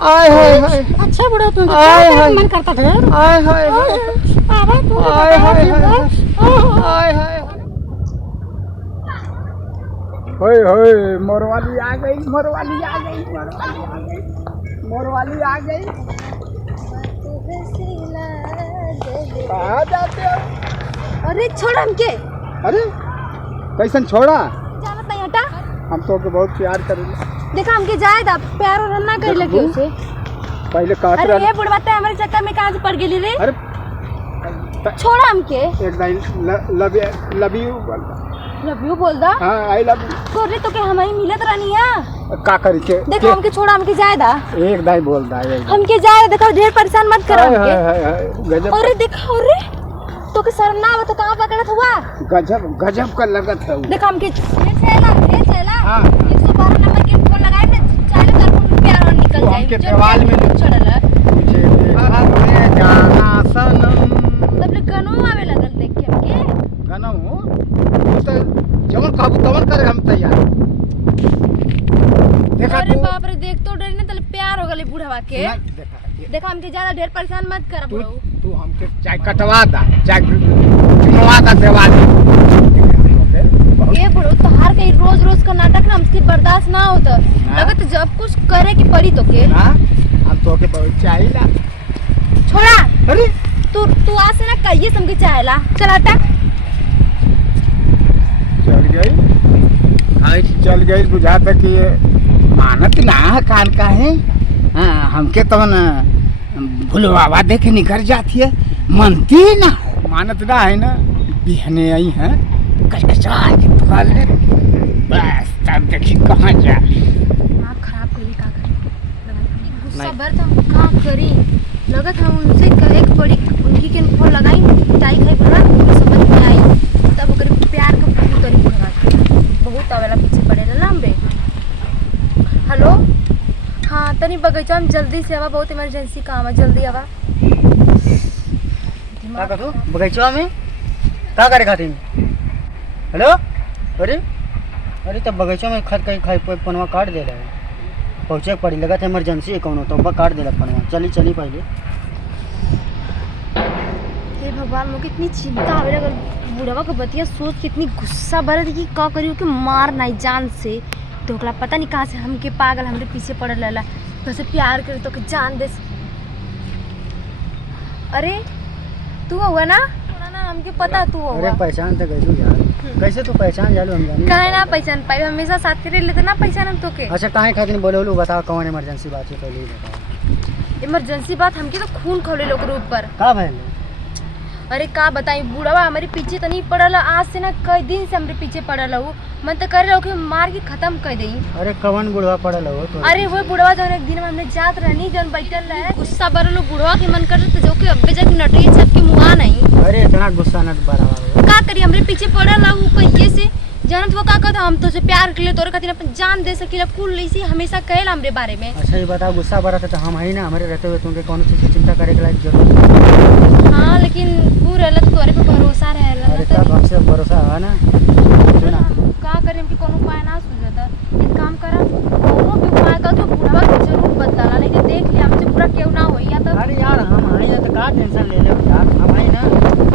आय हाय हाय अच्छा बुढ़ा तू आय हाय मन करता था आय हाय हाय बाबा तू आय हाय आय हाय होय होय मोरवाली आ गई मोरवाली आ गई मोरवाली आ गई मोरवाली आ गई। कहाँ जाते हो? अरे छोड़ हमके अरे कैसन छोड़ा? जाना नहीं हटा। हम तो के बहुत प्यार करेंगे। देखा हमके जाए दा प्यार और ना कर लगे उसे पहले कहत अरे रहे। ये बुढ़वाते हमारे चक्कर में कहाँ से पड़ गेली रे। अरे छोड़ा हमके एक लाइन लव यू बोल। लव यू बोल दा। हां आई लव यू। तोरे तो के हमारी मिलत रहनी है। का करी के देखो हमके छोड़ा हमके जाए दा। एक दाई बोल दा हमके जाए देखो ढेर परेशान मत कर हमके। हाय गजब। अरे देखो अरे तो के शर्म ना आवे तो कहां पकड़त हुआ। गजब गजब का लगत है। देखो हमके ये चला हां 112 नंबर के फोन लगाए पे चालू कर फोन प्यार और निकल जाए। हमके देवाल में चढ़ल मुझे हमें जाना सनम तब ले गनो आवे लगल देख के हमके गाना हो तो जवन कहबू तवन करे हम तैयार। देखा अरे तू बाप रे देख तो डर ने तले प्यार हो गले बुढ़वा के। देखा हमके ज्यादा ढेर परेशान मत कर तू बुढ़ऊ। तू हमके चाय कटवा दा चाय चुनवा दा देवाल। ये बुढ़ऊ तोहार के रोज रोज का नाटक ना हमसे बर्दाश्त ना होता। लगत जब कुछ करे की पड़ी तो के हां हम तो के बहुत चाय ला छोड़ा। अरे तू आज से ना कहिए समझे चाहेला चल हटा। चल गई हाय चल गई बुझाता कि ये मानत ना है कान का है। हाँ हमके तो ना भूलवावा देखे निकल जाती है मनती ना मानत ना है ना बिहने आई है कचकचा के पकड़ ले बस तब देखी कहाँ जा। आँख खराब करी का करी गुस्सा भर था का करी लगत हम उनसे कहे पड़ी उनकी के फोन लगाई टाई खाई भरा समझ में आई तब अगर प्यार का फोन करी भगा बहुत आवेला पीछे पड़ेला ना हमरे। हेलो हाँ तनी बगीचा में जल्दी से आवा बहुत इमरजेंसी काम है जल्दी आवा। का कथू बगीचा में का करे खातिर? हेलो अरे अरे तब बगीचा में खत कहीं खाई पनवा काट दे रहे पहुँचे पड़ी लगा था इमरजेंसी है कौन तो काट दे रहा पनवा। चली चली पहले। हे भगवान मुझे इतनी चिंता आवे लगल बुढ़वा के बतिया सोच के इतनी गुस्सा भरत कि का करियो कि मार नहीं जान से तो ओकरा पता नहीं कहाँ से हमके पागल हमरे पीछे पड़ल रहला कैसे प्यार करे तो के जान दे। अरे तू हुआ ना ना हमके पता तू हुआ। अरे पहचान तो गई यार कैसे तू पहचान जालू हम जानी काहे ना पहचान पाई हमेशा साथ रह लेते ना पहचान हम तो के। अच्छा काहे खातिर बोले बताओ कौन इमरजेंसी बात है पहले ही बताओ। इमरजेंसी बात हमके तो खून खौले लोग रूप पर। का भइल? अरे का बताई बुढ़वा हमारे पीछे तो नहीं पड़ल आज से ना कई दिन से हमारे पीछे पड़ल हो मन तो कर रहा कि मार के खत्म कर देई। अरे कवन बुढ़वा पड़ल हो तो? अरे वो बुढ़वा जो एक दिन हमने जात रहनी जन बैठल रहे गुस्सा भरल बुढ़वा के मन कर रहे जो कि अब्बे जब नटई छत के मुआ नहीं। अरे इतना गुस्सा नट बराबर का करी हमरे पीछे पड़ल हो कहिए से जानत वो का कहता हम तो से प्यार कर ले तोरे खातिर अपन जान दे सकीला कुल लईसी हमेशा कहल हमरे बारे में। अच्छा ये बताओ गुस्सा भरा था तो हम ही ना हमारे रहते हुए तुमके कौन चीज की चिंता करे के लायक जरूरत? हां लेकिन पूरा लत तोरे पे भरोसा रहेला। अरे तब हमसे भरोसा है ना सुना का करे हमके कोनो उपाय ना सुझता एक काम करा कोनो भी उपाय कर तो बुढ़वा के जरूर बदला नहीं तो देख ले हमसे पूरा केहू ना होई या तो। अरे यार हम आई ना तो का टेंशन ले ले यार हम आई ना।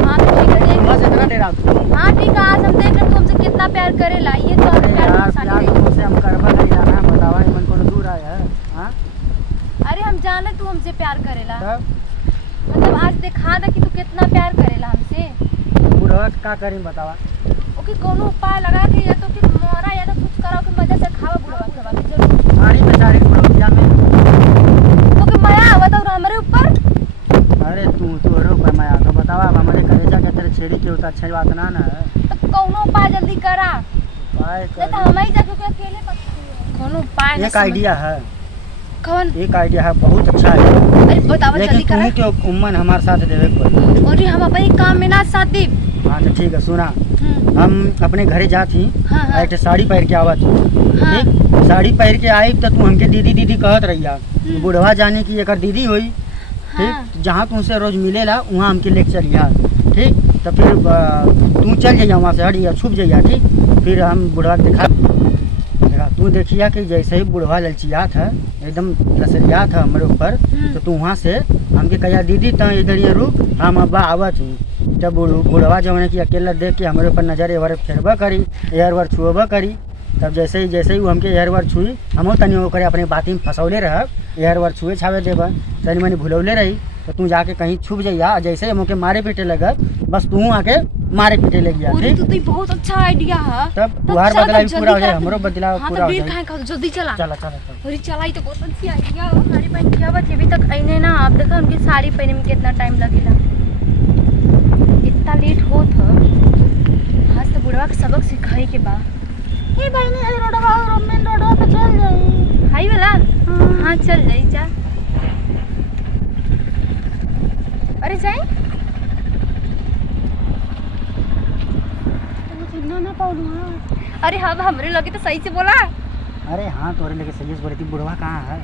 हां तो ठीक है देख बस इतना डरा तू। हां ठीक है आज हम देख ले तू हमसे कितना प्यार करेला ये तो हम प्यार यार साथ प्यार में। तुमसे हम करबा नहीं जाना बतावा मन कोनो दूर आया है हां। अरे हम जाने तू हमसे प्यार करेला तब मतलब आज दिखा दे कि तू कितना प्यार करेला हमसे। बुढ़वा का करी बतावा? ओके कोनो उपाय लगा के या तो कि मोरा या तो कुछ करो कि मजा से खावा बुढ़वा के जरूर पानी बेचारी बुढ़िया में तो कि माया आवत और हमरे ऊपर। अरे तू रो पर मैं तो बतावा हमारे कलेजा के तेरे छेड़ी के उतार अच्छी बात ना ना तो कोनो उपाय जल्दी करा पाए नहीं तो हम ही जाके के अकेले कोनो उपाय ना एक आइडिया है कौन एक आइडिया है बहुत अच्छा है अरे बताओ जल्दी लेकिन करा। तुम्हें के उम्मन हमारे साथ देवे को और हम अपने काम में ना साथ दी। हाँ तो ठीक है सुना हम अपने घरे जाती हाँ, हाँ। एक साड़ी पहन के आवत हाँ। ठीक साड़ी पहन के आई तो तू हमके दीदी दीदी कहत रहिया बुढ़वा जाने की एक दीदी हुई हाँ। ठीक जहाँ तुमसे रोज मिलेला वहाँ हमके लेके चलिया ठीक तो फिर तू चल जाइया वहाँ से हटिया छुप जाइया ठीक फिर हम बुढ़वा के देखा तू तू देखिया कि जैसे ही बुढ़वा ललचिया था एकदम लसरिया था हमारे ऊपर, तो तू वहाँ से हमके कहा दीदी त इधर ये रुक, हम अब्बा आवत हूँ। जब बुढ़वा जवन की अकेला देख के हमारे ऊपर नजर एवर फेरबा करी, एयर छुअबा करी, तब जैसे ही वो हमके एयर छुई, हमो तनी ओकरे अपने बाती में फंसौले रह, एयर छुए छावे देबा तनी मनी भुलौले रही, तो तू जाके कहीं छुप जाइया। जैसे ही हमके मारे पीटे लगा, बस तू आके मारे पीटे लग गया। ठीक तो बहुत अच्छा आइडिया है। तब तुहार बदला भी पूरा हो जाए, हमरो बदला पूरा हो जाए। हाँ जल्दी चला चला चला अरे चला, तो बहुत अच्छी आइडिया है। साड़ी पहन के आवा अभी तक आईने ना, आप देखा उनकी साड़ी पहने में कितना टाइम लगेला, इतना लेट होत ह। आज तो बुढ़वा के सबक सिखाई के बा। ए बहनी ए रोडवा मेन रोडवा पे चल जाई, हाई वाला। हां चल जाई जा। अरे जाई ना पाऊँ। अरे हाँ हमरे लगे तो सही से बोला। अरे हाँ तोरे लेके सही से बोली थी। बुढ़वा कहाँ है?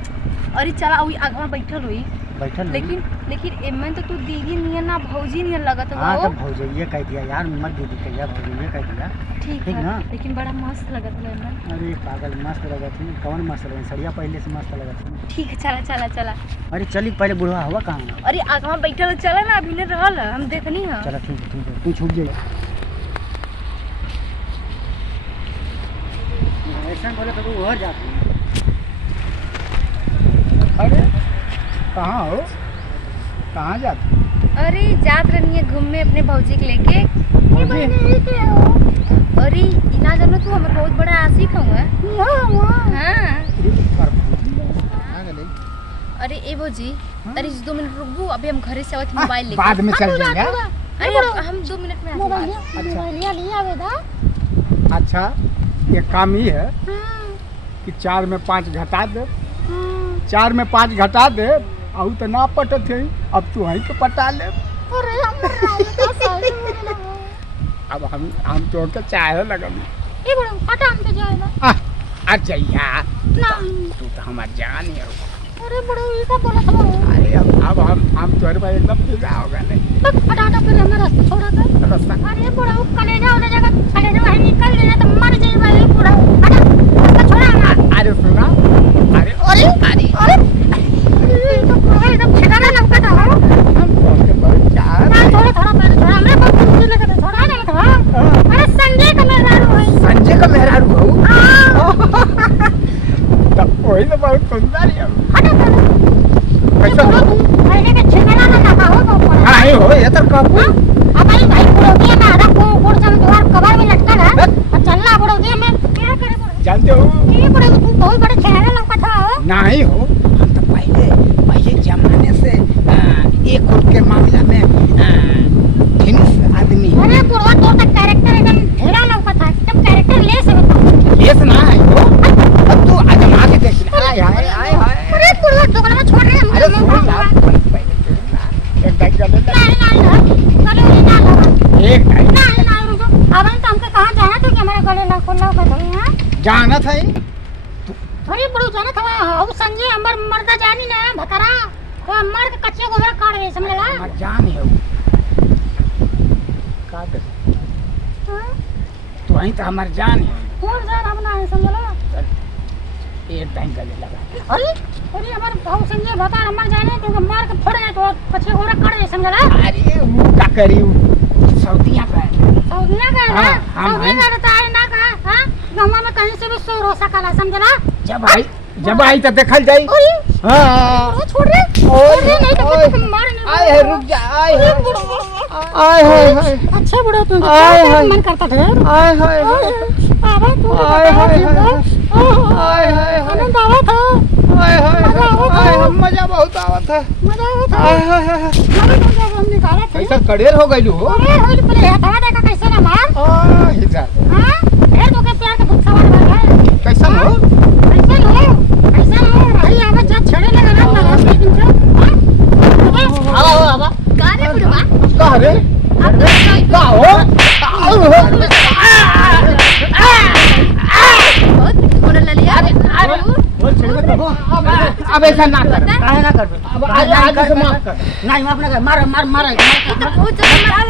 अरे चला वही आगवा बैठल हुई। लेकिन एमन तो तू दीदी नियन ना भौजी नियन लगत हो। हाँ तब भौजैया कह दिया यार, मत दीदी कहिया, भौजैया कह दिया। ठीक है ना, लेकिन बड़ा मस्त लगत है एमन। अरे पागल मस्त लगत थी। कौन मस्त लगत? सड़िया पहले से मस्त लगत थी। ठीक है चला चला चला। अरे चली पहले बुढ़वा हुआ कहाँ है? अरे आगवा बैठल चला ना, अभी ने रहल हम देखनी है। चला ठीक है तू छुप जाइए। ऐसा बोले तो तू और जाती। अरे कहाँ हो, कहाँ जाती? अरे जात रहनी है घूमने अपने भौजी के लेके। अरे इना जानो तू हमारे बहुत बड़ा आशिक हूँ। हाँ अरे ए भौजी, अरे 2 मिनट रुक दो, अभी हम घरे से आवत मोबाइल लेके। बाद में चल जाएगा। अरे हम 2 मिनट में मोबाइल लिया आवेदा। अच्छा ये काम ही है कि 4 में 5 घटा दे, 4 में 5 घटा दे। अहू तो ना पटत है, अब तू वहीं के पटा ले। अब हम तो के चाहे लगम। अच्छा यार तू तो हमार जान है। अरे बड़ो ये का बोला था? अरे अब हम तोरे भाई एकदम फिदा होगा नहीं। तब फटाफट फिर हमारा रास्ता छोड़ा था रास्ता। अरे बड़ो कलेजा वाला जगह कलेजा वहीं निकल लेना तो मर जाए भाई पूरा। हटा रास्ता छोड़ा ना। अरे सुना, अरे अरे अरे अरे तो पूरा एकदम ठिकाना लगता था। हम कौन के पर चाह ना थोड़ा थोड़ा पैर छोड़ा, हमरे बहुत खुशी लगा था। छोड़ा ना था। अरे संजय का मेहरारू है। संजय का मेहरारू हो? तब कोई तो बहुत सुंदर है। हटा कैसा हो? पहले के ठिकाना ना लगा हो तो पर। हां हो ये तो कब हमारी भाई बुढ़ोदिया में आधा कोड़ से द्वार कबाड़ में लटका है और चलना बुढ़ोदिया में क्या करे? जानते हो ये बड़े तू बहुत बड़े ठहरा लगता था। नहीं हो, हम तो पहले जमाने से एक ग्रुप के मामला में फिनिश आदमी। अरे बुढ़वा तो का कैरेक्टर एकदम ठहरा लगता था, एकदम कैरेक्टर लेस होता। लेस ना है हो, अब तू आजमा के देख ले। हाय हाय हाय हाय। अरे बुढ़वा दुकान में छोड़ रहे हैं। अरे सुन ना, एक डाइट कर ले। नहीं गले ना लगा। एक डाइट नहीं रुको, अब हम हमके कहां जाना तो कि हमारे गले ना खोला का है। हां जाना था। अरे बड़ो जाना था। अब संजय हमर मर्दा जानी ना भकरा तो मर के कच्चे गोबर काट दे समझला। मत जान है का कर तो वहीं तो हमार जान है। कौन जान अपना है समझला। एक टाइम गले लगा। अरे अरे हमार भाव संजय भता हमर जाने तो मार के फोड़ दे तो कच्चे गोबर काट दे समझला। अरे वो का करी सऊदिया का सऊदिया का है ना। सऊदिया का रहता है ना का। हां गांव में कहीं से भी शोर हो सकला समझला। जब आई तो देखल जाई। हां वो छोड़ रे। ओए नहीं तो मार नहीं। आए है रुक जा। आए है आए हाय। अच्छा बुढ़ा तू आए मन करता था। आए हाय आवा तू आए हाय आए हाय आनंद आवा था। आए हाय मजा बहुत आवत है। मजा आवा था। आए हाय मजा हम निकाला था। कैसा कड़ेर हो गइलू हो? अरे होल पले हटावा देखा कैसे ना मार। हिजा हां ए तो के प्यार के भूख सवार बन है। कैसा हो? कैसा हो रही आवाज जा छड़े लगा ना रास्ते दिन से। हां आवा का रे बुढ़वा का रे अब का हो? बहुत मोर ललिया। अरे बोल छेड़ दे। अब ऐसा ना कर। काहे ना कर? अब आज से माफ कर। नहीं माफ ना कर। मार मार मार। ये तो बहुत ज्यादा मार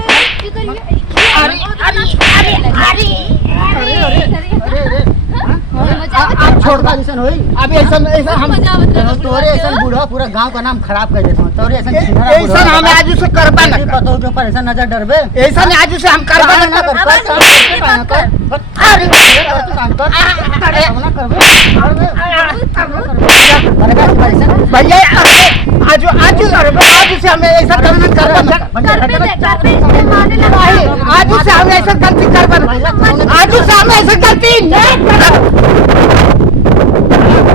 करिए। अरे अरे अरे अरे अरे आप छोड़ दो। ऐसा होई अब ऐसा ऐसा हम तोरे ऐसा बूढ़ा पूरा गांव का नाम खराब कर देता हूं तोरे ऐसा ऐसा हम आज से करबा ना पतो के ऊपर ऐसा नजर डरबे ऐसा नहीं आज से हम करबा ना कर अरे भैया आज आज आज से हमें ऐसा करना करबा ना कर पे मारने